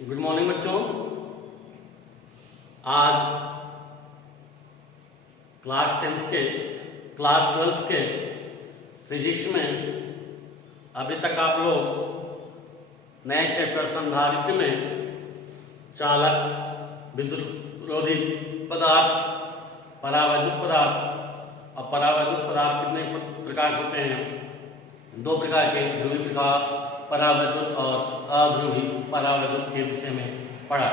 Good morning बच्चों। आज class 12th के फिजिक्स में अभी तक आप लोग नए चैप्टर संधारित्र में चालक, विद्युतरोधी पदार्थ, परावैद्युत पदार्थ और परावैद्युत पदार्थ कितने प्रकार होते हैं? 2 प्रकार के, ध्रुवीय प्रकार परावैद्युत और अध्रुवीय परावैद्युत के विषय में पढ़ा।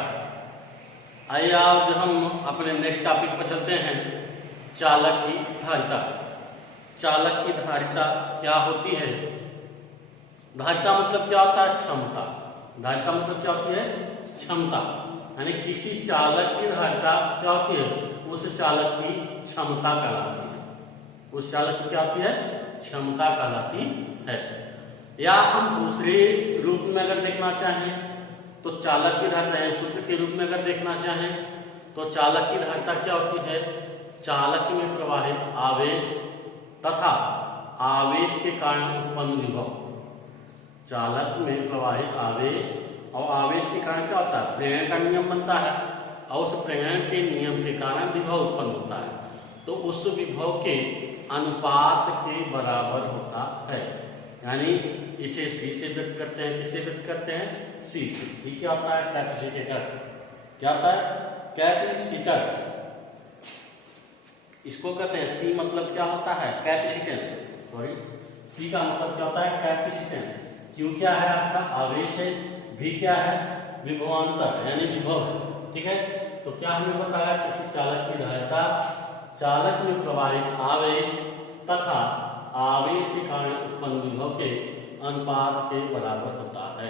आइए आज हम अपने नेक्स्ट टॉपिक पर चलते हैं, चालक की धारिता। चालक की धारिता क्या होती है? धारिता मतलब क्या होता है? क्षमता। धारिता मतलब क्या होती है? क्षमता। यानी किसी चालक की धारिता क्या होती है? उस चालक की क्षमता कहलाती है। उस चालक की क्या होती है? क्षमता कहलाती है। या हम दूसरे रूप में अगर देखना चाहें तो चालक की धारिता सूत्र के रूप में अगर देखना चाहें तो चालक की धारिता क्या होती है? चालक में प्रवाहित आवेश तथा आवेश के कारण उत्पन्न विभव। चालक में प्रवाहित आवेश और आवेश के कारण क्या होता है? प्रेरण का नियम बनता है और उस प्रेरण के नियम के कारण विभव उत्पन्न होता है। तो उस विभव के अनुपात के बराबर होता है। यानी इसे C से व्यक्त करते हैं। किससे व्यक्त करते हैं? C से। C क्या होता है? कैपेसिटर। क्या होता है? कैपेसिटर। इसको कहते हैं C मतलब क्या होता है? कैपेसिटेंस। सॉरी, C का मतलब क्या होता है? कैपेसिटेंस। Q क्या है? आपका आवेश है। V क्या है? विभवांतर यानी विभव है। ठीक है, तो क्या हमने बताया? किसी चालक की धारिता चालक में प्रवाहित आवेश तथा आवेश के कारण उत्पन्न विभव के अनुपात के बराबर होता है।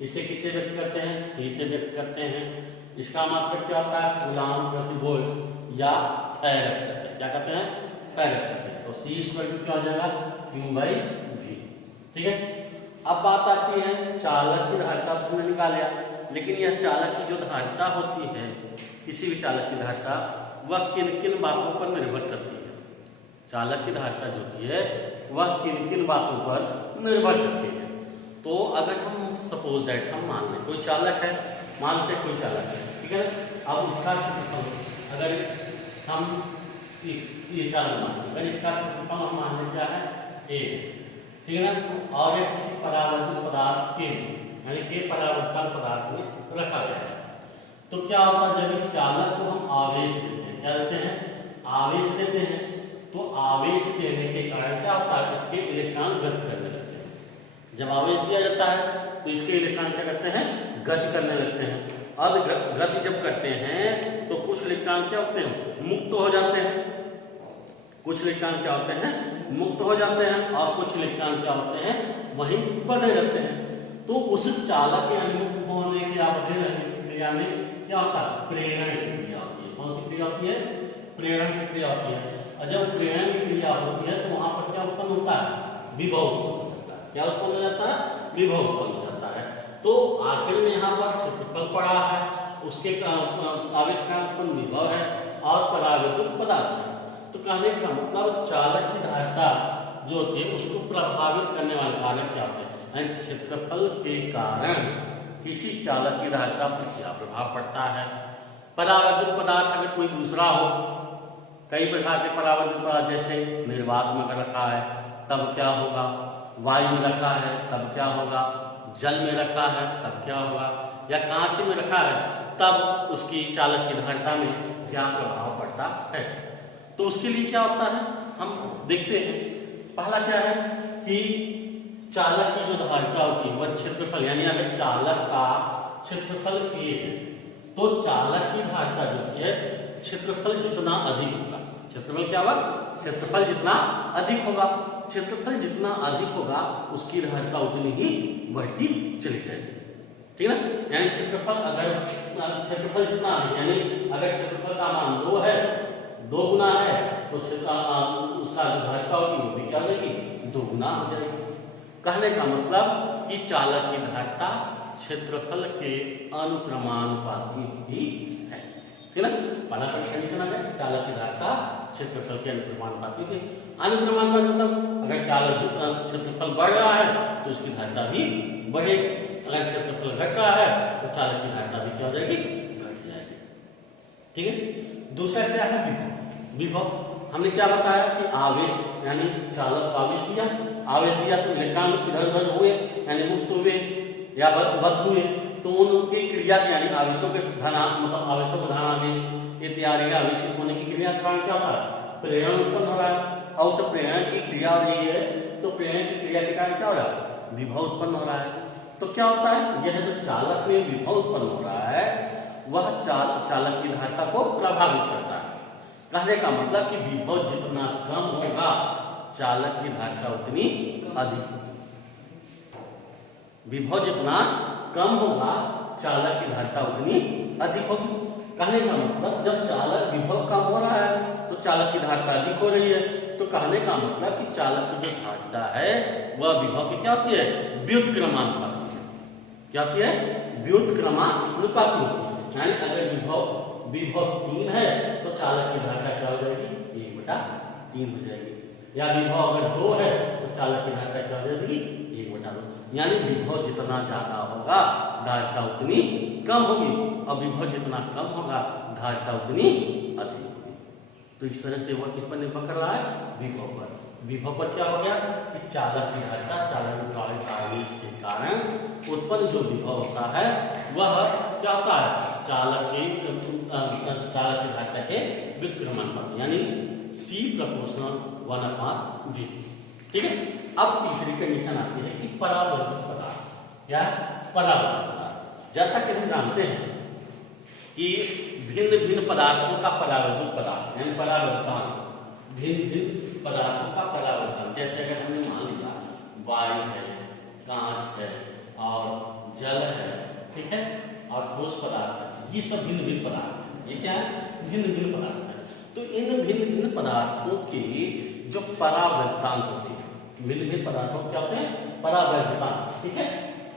इसे किससे व्यक्त करते हैं? C से व्यक्त करते हैं। इसका मतलब क्या होता है? कूलाम प्रति वोल्ट या फैराड कहते हैं। क्या कहते हैं? फैराड कहते हैं। तो C इक्वल टू क्या हो जाएगा? Q/V। ठीक है, अब बात आती है चालक की धारिता तो हमने निकाल लिया, लेकिन यह चालक की जो धारिता होती है, किसी भी चालक की धारिता, वह किन किन बातों पर निर्भर करती है? चालक की धारिता जो होती है वह किन किन बातों पर निर्भर करती है? तो अगर हम सपोज दैट हम मान लें कोई चालक है, मानते कोई चालक है, ठीक है, अब उसका क्षेत्रफल अगर हम ये चालक मान लें, अगर इसका क्षेत्रफल हम मान लें क्या है? A, ठीक है ना, और ये किसी परावैद्युत पदार्थ के यानी के परावर्तन पदार्थ में रखा गया है, तो क्या होता है? जब इस चालक को हम आवेश देते हैं, क्या देते हैं? आवेश देते हैं, तो आवेश देने के कारण क्या होता है? इसके इलेक्ट्रॉन गति करने लगते हैं। जब आवेश दिया जाता है तो इसके इलेक्ट्रॉन क्या करते हैं? गति करने लगते हैं। अब गति जब करते हैं तो कुछ इलेक्ट्रॉन क्या होते हैं? मुक्त हो जाते हैं। कुछ इलेक्ट्रॉन क्या होते हैं? मुक्त हो जाते हैं और कुछ इलेक्ट्रॉन क्या होते हैं? वहीं बने रहते हैं। तो उस चालक के मुक्त होने के या बने रहने की क्रिया में क्या होता है? प्रेरण की क्रिया होती है। कौन सी क्रिया होती है? प्रेरण की क्रिया होती है। और जब प्रेरण की क्रिया होती है तो वहां पर क्या उत्पन्न होता है? विभव उत्पन्न हो जाता है। क्या उत्पन्न हो जाता है? विभव उत्पन्न हो जाता है। तो आखिर में यहाँ पर क्षेत्रफल पड़ा है, उसके आवेश का उत्पन्न विभव है और परावैद्युत पदार्थ है। तो कहने का मतलब चालक की धारिता जो होती है उसको प्रभावित करने वाले कारक क्या होते हैं? क्षेत्रफल के कारण किसी चालक की धारिता पर क्या प्रभाव पड़ता है? परावैद्युत पदार्थ अगर कोई दूसरा हो, कई प्रकार के परावैद्युत पदार्थ, जैसे निर्वात में अगर रखा है तब क्या होगा? वायु में रखा है तब क्या होगा? जल में रखा है तब क्या होगा? या कांच में रखा है तब उसकी चालक की धारिता में क्या प्रभाव पड़ता है? तो उसके लिए क्या होता है हम देखते हैं। पहला क्या है कि चालक की जो धारिता होती है वह क्षेत्रफल, यानी अगर चालक का क्षेत्रफल A है तो चालक की धारिता जो होती है क्षेत्रफल जितना अधिक होगा। क्षेत्रफल क्या होगा? क्षेत्रफल जितना अधिक होगा। क्षेत्रफल जितना अधिक होगा उसकी धारिता उतनी ही बढ़ती चली जाएगी। ठीक है ना, यानी क्षेत्रफल अगर क्षेत्रफल जितना अधिक, यानी अगर क्षेत्रफल का मान 2 है, 2 गुना है, तो उसका जो धारिता होगी वो भी क्या होगी? 2 गुना हो जाएगी। कहने का मतलब कि चालक की धारिता क्षेत्रफल के अनुक्रमानुपाती होती है। ठीक है ना, पहला कंडीशन आ गया, चालक की धारिता क्षेत्रफल के अनुक्रमानुपाती थी। अनुक्रमानुपाती मतलब अगर चालक क्षेत्रफल बढ़ रहा है तो उसकी धारिता भी बढ़ेगी। अगर क्षेत्रफल घट रहा है तो चालक की धारिता भी क्या हो जाएगी, घट जाएगी। ठीक है। दूसरा क्या है, विभव। विभव हमने क्या बताया कि आवेश यानी चालक को आवेश दिया तो इलेक्ट्रॉन इधर उधर हुए यानी मुक्त हुए या बद्ध हुए, तो उनकी क्रिया यानी आवेशों के मतलब आवेशों का धनावेश इत्यादि आवेशित होने की क्रिया का कारण क्या होता है, प्रेरण उत्पन्न हो रहा है। और उस प्रेरण की क्रिया हो रही है तो प्रेरण की क्रिया के कारण क्या हो रहा है, विभव उत्पन्न हो रहा है। तो क्या होता है, यह जो चालक में विभव उत्पन्न हो रहा है वह चालक की धारिता को प्रभावित करता है। कहने का मतलब कि विभव जितना कम होगा चालक की धारिता उतनी अधिक होगी। विभव जितना कम होगा चालक की धारिता उतनी अधिक होगी। कहने का मतलब जब चालक विभव कम हो रहा है तो चालक की धारिता अधिक हो रही है, तो कहने का मतलब कि चालक की जो धारिता है वह विभव की क्या होती है, व्युत्क्रमानुपाती है। क्या होती है, व्युत्क्रमानुपाती होती है। यानी अगर विभव 3 है तो चालक की धारिता क्या हो जाएगी, 1/3 हो जाएगी। या विभव अगर 2 है तो चालक की धारिता क्या हो जाएगी, 1/2। यानी विभव जितना ज्यादा होगा धारिता उतनी कम होगी और विभव जितना कम होगा धारिता उतनी अधिक होगी। तो इस तरह से वह किस पर निर्भर कर रहा है, विभव पर। विभव पर क्या हो गया कि चालक की धारिता चालक में प्रवाहित आवेश के कारण उत्पन्न जो विभव होता है वह क्या होता है, चालक की धारिता के व्युत्क्रमानुपाती यानी C प्रोपोर्शनल 1/V। ठीक है। अब तीसरी कंडीशन आती है कि परावर्तित पदार्थ या परावर्तित पदार्थ। जैसा कि हम जानते हैं कि भिन्न भिन्न पदार्थों का परावर्तित पदार्थ यानी परावर्तन, भिन्न भिन्न पदार्थों का परावर्तन, जैसे अगर हमने मान लिया वायु है, कांच है और जल है, ठीक है, और ठोस पदार्थ है, ये सब भिन्न भिन्न पदार्थ है। ये क्या है, भिन्न भिन्न पदार्थ है। तो इन भिन्न भिन्न पदार्थों के जो परावर्तांक होते हैं, भिन्न भिन्न पदार्थों क्या होते हैं, परावर्तांक। ठीक है।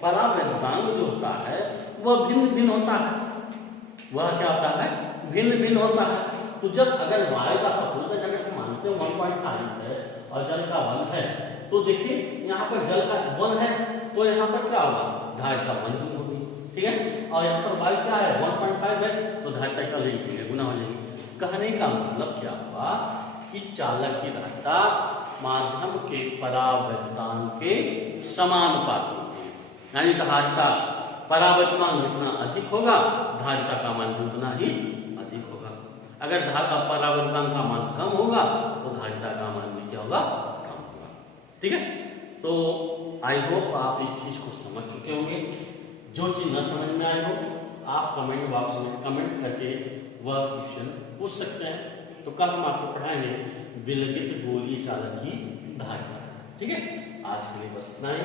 परावर्तांक जो होता है वह भिन्न भिन्न होता है। वह क्या होता है, भिन्न भिन्न होता है। तो जब अगर वायु का सपोज अगर से मानते हैं 1.5 है और जल का 1 है, तो देखिए यहाँ पर जल का 1 है तो यहाँ पर क्या होगा, धारिता 1 ही होगी। ठीक है। और यहाँ पर वायु क्या है, 1.5 है तो धारिता क्या हो जाएगी, गुना हो जाएगी। कहने का मतलब क्या हुआ कि चालक की धारिता माध्यम के परावर्तांक के समानुपाती होती है। यानी धारिता परावर्तमान जितना अधिक होगा धारिता का मान भी उतना ही अधिक होगा। अगर परावर्तन का मान कम होगा तो धारिता का मान भी क्या होगा, कम होगा। ठीक है। तो आई होप आप इस चीज को समझ चुके होंगे। जो चीज न समझ में आई हो आप कमेंट बॉक्स में कमेंट करके वह क्वेश्चन पूछ सकते हैं। तो कल हम आपको पढ़ाएंगे विलगित गोलीय चालक की धारिता। ठीक है। आज के लिए बस इतना ही।